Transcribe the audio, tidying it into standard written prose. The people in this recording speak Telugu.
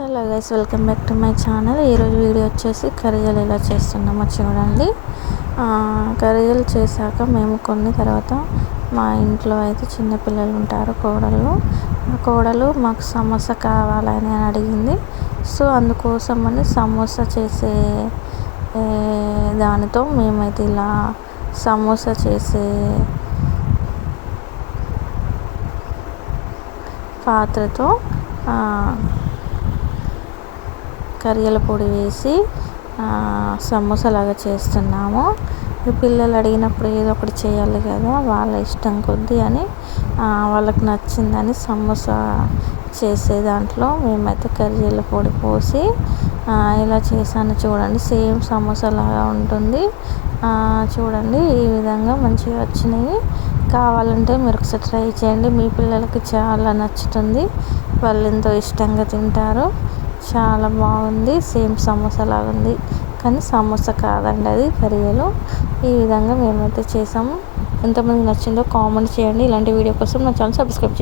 Hello guys, welcome back to my channel. ఈరోజు వీడియో వచ్చేసి కర్రీలు ఎలా చేస్తున్నామో చూడండి. కర్రీలు చేశాక మేము కొన్ని తర్వాత మా ఇంట్లో అయితే చిన్నపిల్లలు ఉంటారు, కోడలు మాకు సమోసా కావాలని అడిగింది. సో అందుకోసమని సమోసా చేసే దానితో మేమైతే ఇలా సమోసా చేసే పాత్రతో కర్రీల పొడి వేసి సమోసాలాగా చేస్తున్నాము. పిల్లలు అడిగినప్పుడు ఏదో ఒకటి చేయాలి కదా, వాళ్ళ ఇష్టం కొద్దీ అని వాళ్ళకి నచ్చిందని సమోసా చేసే దాంట్లో మేమైతే కర్రీల పొడి పోసి ఇలా చేశాను. చూడండి, సేమ్ సమోసాలాగా ఉంటుంది. చూడండి, ఈ విధంగా మంచిగా వచ్చినాయి. కావాలంటే మీరు ఒకసారి ట్రై చేయండి, మీ పిల్లలకి చాలా నచ్చుతుంది, వాళ్ళు ఎంతో ఇష్టంగా తింటారు. చాలా బాగుంది, సేమ్ సమోసా లాగా ఉంది కానీ సమోసా కాదండి, అది కర్రీలు. ఈ విధంగా మేమైతే చేసాము. ఎంతమంది నచ్చిందో కామెంట్ చేయండి. ఇలాంటి వీడియో కోసం నా ఛానల్ సబ్స్క్రైబ్ చేయండి.